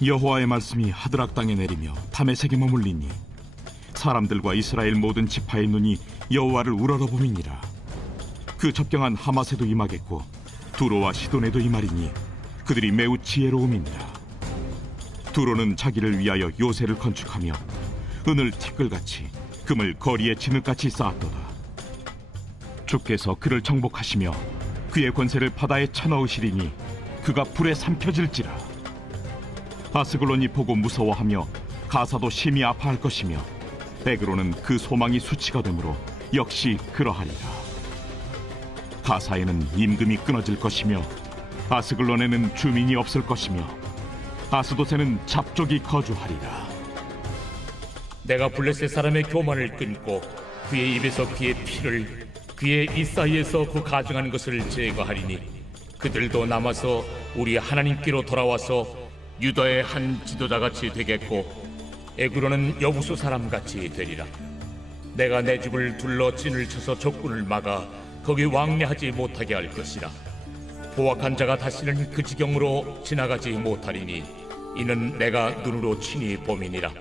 여호와의 말씀이 하드락 땅에 내리며 다메섹에 머물리니 사람들과 이스라엘 모든 지파의 눈이 여호와를 우러러봄이니라. 그 접경한 하맛에도 임하겠고 두로와 시돈에도 임하리니 그들이 매우 지혜로움이니라. 두로는 자기를 위하여 요새를 건축하며 은을 티끌같이 금을 거리에 진흙같이 쌓았도다. 주께서 그를 정복하시며 그의 권세를 바다에 쳐넣으시리니 그가 불에 삼켜질지라. 아스글론이 보고 무서워하며 가사도 심히 아파할 것이며 에그로는 그 소망이 수치가 되므로 역시 그러하리라. 가사에는 임금이 끊어질 것이며 아스글론에는 주민이 없을 것이며 아스돗에는 잡족이 거주하리라. 내가 블레셋 사람의 교만을 끊고 그의 입에서 그의 피를 그의 입 사이에서 그 가증하는 것을 제거하리니 그들도 남아서 우리 하나님께로 돌아와서 유다의 한 지도자같이 되겠고 에그로는 여부수 사람같이 되리라. 내가 내 집을 둘러 진을 쳐서 적군을 막아 거기 왕래하지 못하게 할 것이라. 포악한 자가 다시는 그 지경으로 지나가지 못하리니 이는 내가 눈으로 친히 봄이니라.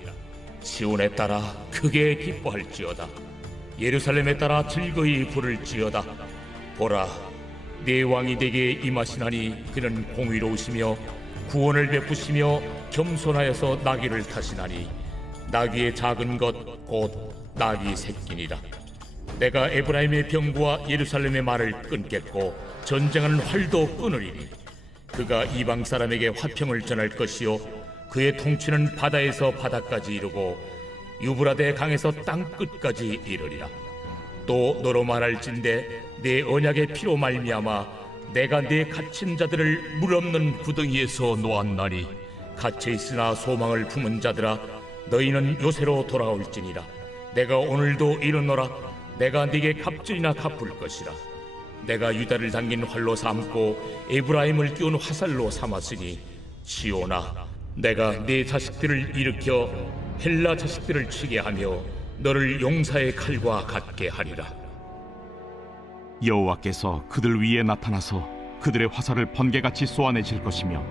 시온에 따라 크게 기뻐할지어다. 예루살렘에 따라 즐거이 부를지어다. 보라, 네 왕이 내게 임하시나니 그는 공의로우시며 구원을 베푸시며 겸손하여서 나귀를 타시나니 나귀의 작은 것 곧 나귀 새끼니라. 내가 에브라임의 병구와 예루살렘의 말을 끊겠고 전쟁하는 활도 끊으리니 그가 이방 사람에게 화평을 전할 것이요 그의 통치는 바다에서 바다까지 이르고 유브라데 강에서 땅 끝까지 이르리라. 또 너로 말할진대 내 언약의 피로 말미암아 내가 내 갇힌 자들을 물 없는 구덩이에서 놓았나니 갇혀 있으나 소망을 품은 자들아 너희는 요새로 돌아올지니라. 내가 오늘도 이르노라. 내가 네게 갑절이나 갚을 것이라. 내가 유다를 당긴 활로 삼고 에브라임을 끼운 화살로 삼았으니 시온아, 내가 네 자식들을 일으켜 헬라 자식들을 치게 하며 너를 용사의 칼과 같게 하리라. 여호와께서 그들 위에 나타나서 그들의 화살을 번개같이 쏘아내실 것이며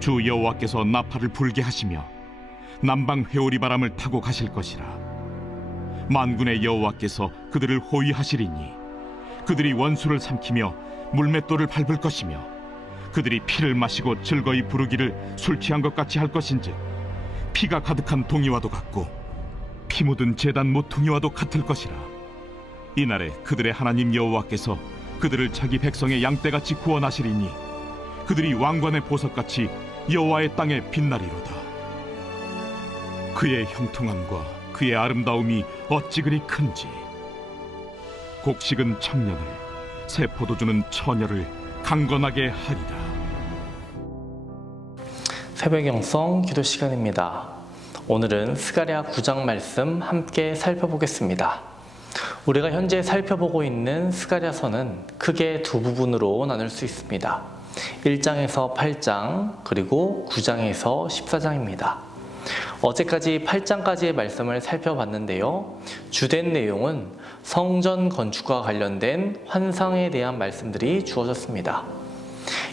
주 여호와께서 나팔을 불게 하시며 남방 회오리 바람을 타고 가실 것이라. 만군의 여호와께서 그들을 호위하시리니 그들이 원수를 삼키며 물맷돌을 밟을 것이며 그들이 피를 마시고 즐거이 부르기를 술 취한 것 같이 할 것인즉 피가 가득한 동이와도 같고 피 묻은 제단 모퉁이와도 같을 것이라. 이날에 그들의 하나님 여호와께서 그들을 자기 백성의 양떼같이 구원하시리니 그들이 왕관의 보석같이 여호와의 땅에 빛나리로다. 그의 형통함과 그의 아름다움이 어찌 그리 큰지. 곡식은 청년을 새 포도주는 처녀를 강건하게 하리라. 새벽 영성 기도 시간입니다. 오늘은 스가랴 9장 말씀 함께 살펴보겠습니다. 우리가 현재 살펴보고 있는 스가랴서는 크게 두 부분으로 나눌 수 있습니다. 1장에서 8장 그리고 9장에서 14장입니다. 어제까지 8장까지의 말씀을 살펴봤는데요. 주된 내용은 성전 건축과 관련된 환상에 대한 말씀들이 주어졌습니다.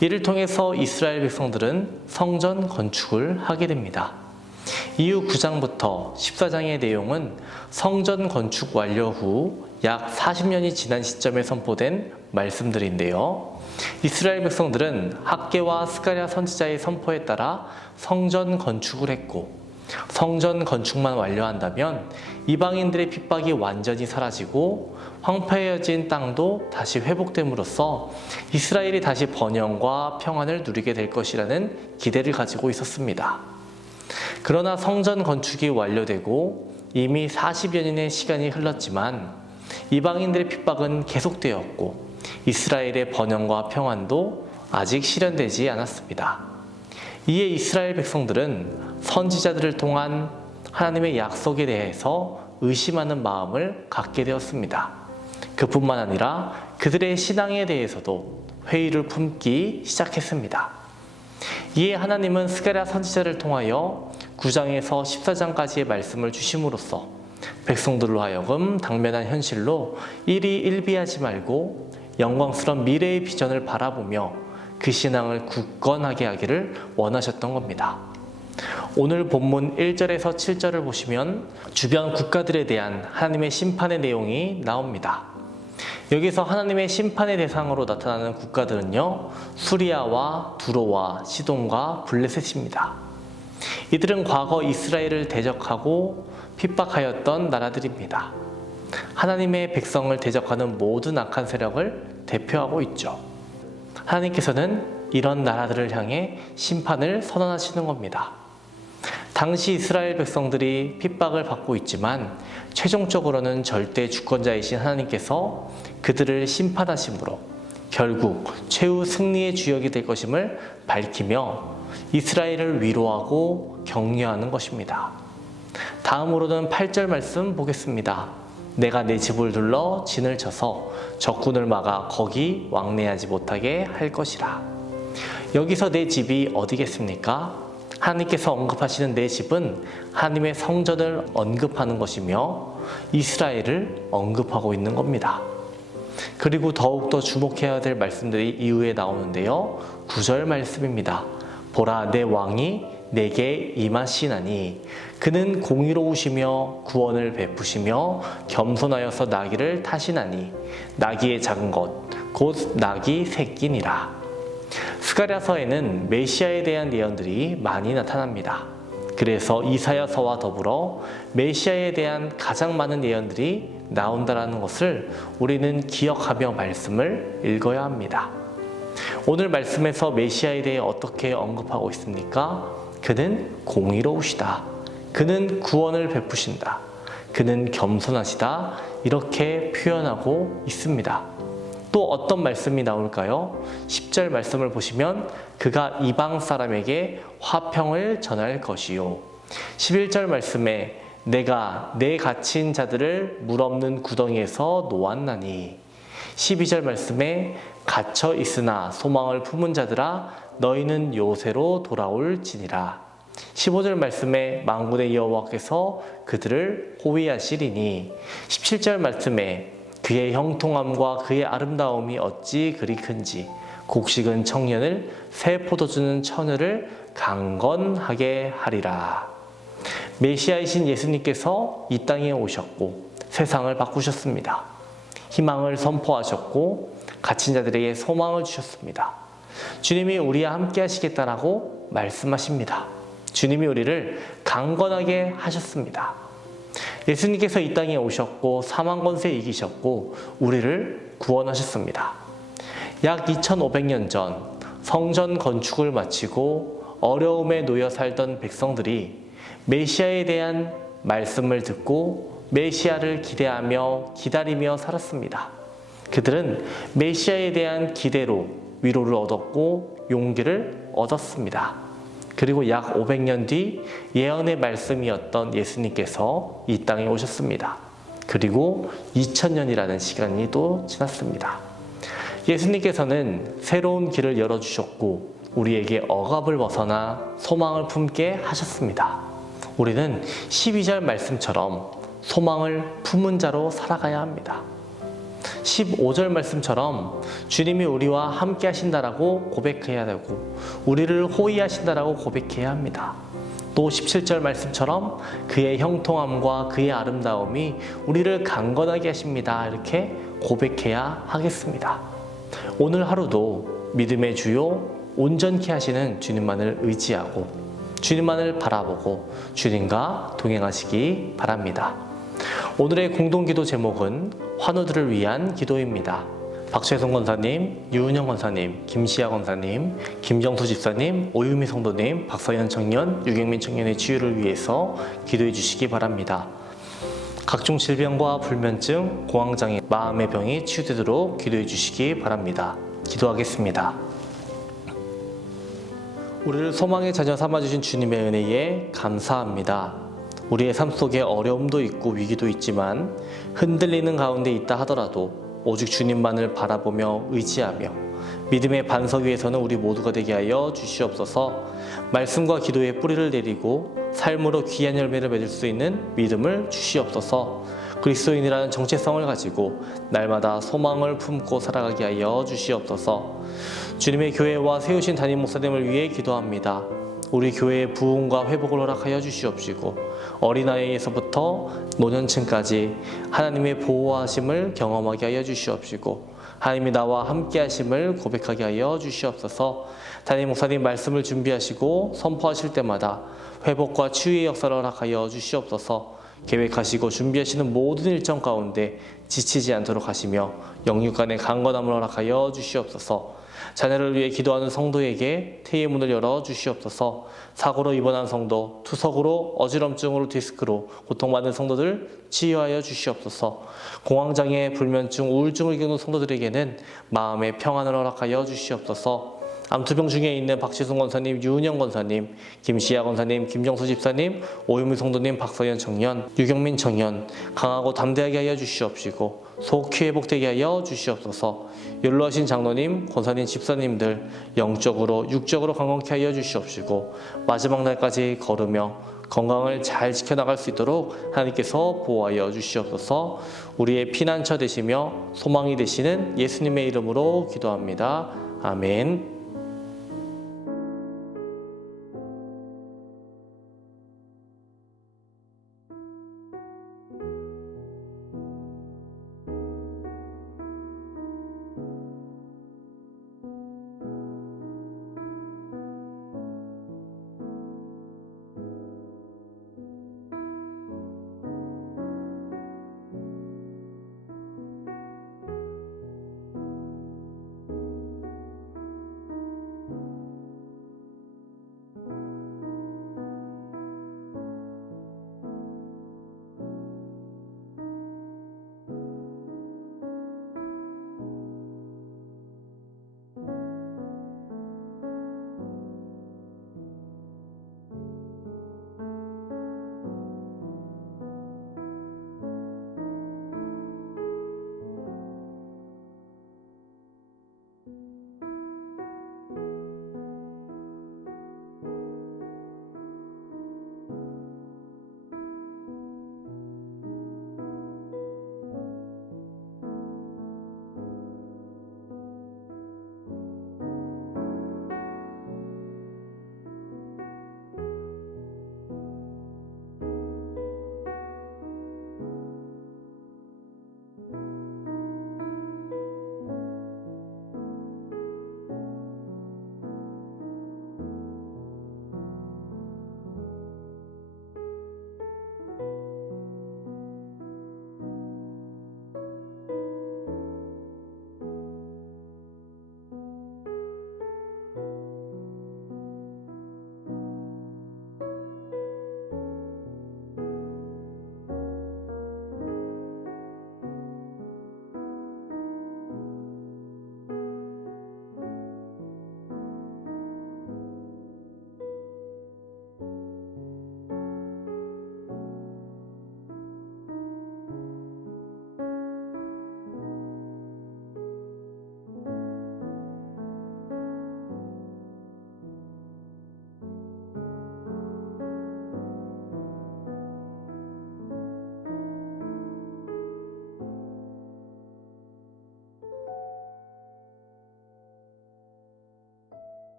이를 통해서 이스라엘 백성들은 성전 건축을 하게 됩니다. 이후 9장부터 14장의 내용은 성전 건축 완료 후 약 40년이 지난 시점에 선포된 말씀들인데요. 이스라엘 백성들은 학개와 스가랴 선지자의 선포에 따라 성전 건축을 했고 성전 건축만 완료한다면 이방인들의 핍박이 완전히 사라지고 황폐해진 땅도 다시 회복됨으로써 이스라엘이 다시 번영과 평안을 누리게 될 것이라는 기대를 가지고 있었습니다. 그러나 성전 건축이 완료되고 이미 40여 년의 시간이 흘렀지만 이방인들의 핍박은 계속되었고 이스라엘의 번영과 평안도 아직 실현되지 않았습니다. 이에 이스라엘 백성들은 선지자들을 통한 하나님의 약속에 대해서 의심하는 마음을 갖게 되었습니다. 그뿐만 아니라 그들의 신앙에 대해서도 회의를 품기 시작했습니다. 이에 하나님은 스가랴 선지자를 통하여 9장에서 14장까지의 말씀을 주심으로써 백성들로 하여금 당면한 현실로 일희일비하지 말고 영광스러운 미래의 비전을 바라보며 그 신앙을 굳건하게 하기를 원하셨던 겁니다. 오늘 본문 1절에서 7절을 보시면 주변 국가들에 대한 하나님의 심판의 내용이 나옵니다. 여기서 하나님의 심판의 대상으로 나타나는 국가들은요, 수리아와 두로와 시돈과 블레셋입니다. 이들은 과거 이스라엘을 대적하고 핍박하였던 나라들입니다. 하나님의 백성을 대적하는 모든 악한 세력을 대표하고 있죠. 하나님께서는 이런 나라들을 향해 심판을 선언하시는 겁니다. 당시 이스라엘 백성들이 핍박을 받고 있지만 최종적으로는 절대 주권자이신 하나님께서 그들을 심판하심으로 결국 최후 승리의 주역이 될 것임을 밝히며 이스라엘을 위로하고 격려하는 것입니다. 다음으로는 8절 말씀 보겠습니다. 내가 내 집을 둘러 진을 쳐서 적군을 막아 거기 왕래하지 못하게 할 것이라. 여기서 내 집이 어디겠습니까? 하나님께서 언급하시는 내 집은 하나님의 성전을 언급하는 것이며 이스라엘을 언급하고 있는 겁니다. 그리고 더욱더 주목해야 될 말씀들이 이후에 나오는데요. 9절 말씀입니다. 보라, 내 왕이 내게 임하시나니 그는 공의로우시며 구원을 베푸시며 겸손하여서 나귀를 타시나니 나귀의 작은 것 곧 나귀 새끼니라. 스가랴서에는 메시아에 대한 예언들이 많이 나타납니다. 그래서 이사야서와 더불어 메시아에 대한 가장 많은 예언들이 나온다는 것을 우리는 기억하며 말씀을 읽어야 합니다. 오늘 말씀에서 메시아에 대해 어떻게 언급하고 있습니까? 그는 공의로우시다. 그는 구원을 베푸신다. 그는 겸손하시다. 이렇게 표현하고 있습니다. 또 어떤 말씀이 나올까요? 10절 말씀을 보시면 그가 이방 사람에게 화평을 전할 것이요. 11절 말씀에 내가 내 갇힌 자들을 물 없는 구덩이에서 놓았나니. 12절 말씀에 갇혀 있으나 소망을 품은 자들아 너희는 요새로 돌아올지니라. 15절 말씀에 만군의 여호와께서 그들을 호위하시리니. 17절 말씀에 그의 형통함과 그의 아름다움이 어찌 그리 큰지 곡식은 청년을 새 포도주는 처녀를 강건하게 하리라. 메시아이신 예수님께서 이 땅에 오셨고 세상을 바꾸셨습니다. 희망을 선포하셨고 갇힌 자들에게 소망을 주셨습니다. 주님이 우리와 함께 하시겠다라고 말씀하십니다. 주님이 우리를 강건하게 하셨습니다. 예수님께서 이 땅에 오셨고 사망 권세 이기셨고 우리를 구원하셨습니다. 약 2500년 전 성전 건축을 마치고 어려움에 놓여 살던 백성들이 메시아에 대한 말씀을 듣고 메시아를 기대하며 기다리며 살았습니다. 그들은 메시아에 대한 기대로 위로를 얻었고 용기를 얻었습니다. 그리고 약 500년 뒤 예언의 말씀이었던 예수님께서 이 땅에 오셨습니다. 그리고 2000년이라는 시간이 또 지났습니다. 예수님께서는 새로운 길을 열어주셨고 우리에게 억압을 벗어나 소망을 품게 하셨습니다. 우리는 12절 말씀처럼 소망을 품은 자로 살아가야 합니다. 15절 말씀처럼 주님이 우리와 함께 하신다라고 고백해야 되고 우리를 호위하신다라고 고백해야 합니다. 또 17절 말씀처럼 그의 형통함과 그의 아름다움이 우리를 강건하게 하십니다. 이렇게 고백해야 하겠습니다. 오늘 하루도 믿음의 주요 온전케 하시는 주님만을 의지하고 주님만을 바라보고 주님과 동행하시기 바랍니다. 오늘의 공동기도 제목은 환우들을 위한 기도입니다. 박채성 권사님, 유은영 권사님, 김시아 권사님, 김정수 집사님, 오유미 성도님, 박서연 청년, 유경민 청년의 치유를 위해서 기도해 주시기 바랍니다. 각종 질병과 불면증, 공황장애, 마음의 병이 치유되도록 기도해 주시기 바랍니다. 기도하겠습니다. 우리를 소망의 자녀 삼아주신 주님의 은혜에 감사합니다. 우리의 삶 속에 어려움도 있고 위기도 있지만 흔들리는 가운데 있다 하더라도 오직 주님만을 바라보며 의지하며 믿음의 반석 위에서는 우리 모두가 되게 하여 주시옵소서. 말씀과 기도에 뿌리를 내리고 삶으로 귀한 열매를 맺을 수 있는 믿음을 주시옵소서. 그리스도인이라는 정체성을 가지고 날마다 소망을 품고 살아가게 하여 주시옵소서. 주님의 교회와 세우신 담임 목사님을 위해 기도합니다. 우리 교회의 부흥과 회복을 허락하여 주시옵시고 어린아이에서부터 노년층까지 하나님의 보호하심을 경험하게 하여 주시옵시고 하나님이 나와 함께 하심을 고백하게 하여 주시옵소서. 담임 목사님 말씀을 준비하시고 선포하실 때마다 회복과 치유의 역사를 허락하여 주시옵소서. 계획하시고 준비하시는 모든 일정 가운데 지치지 않도록 하시며 영육 간의 강건함을 허락하여 주시옵소서. 자녀를 위해 기도하는 성도에게 태의 문을 열어 주시옵소서. 사고로 입원한 성도, 투석으로 어지럼증으로 디스크로 고통받는 성도들 치유하여 주시옵소서. 공황장애, 불면증, 우울증을 겪는 성도들에게는 마음의 평안을 허락하여 주시옵소서. 암투병 중에 있는 박지순 권사님, 유은영 권사님, 김시아 권사님, 김정수 집사님, 오유미 성도님, 박서연 청년, 유경민 청년 강하고 담대하게 하여 주시옵시고 속히 회복되게 하여 주시옵소서. 연로하신 장로님, 권사님, 집사님들 영적으로 육적으로 강건케 하여 주시옵시고 마지막 날까지 걸으며 건강을 잘 지켜나갈 수 있도록 하나님께서 보호하여 주시옵소서. 우리의 피난처 되시며 소망이 되시는 예수님의 이름으로 기도합니다. 아멘.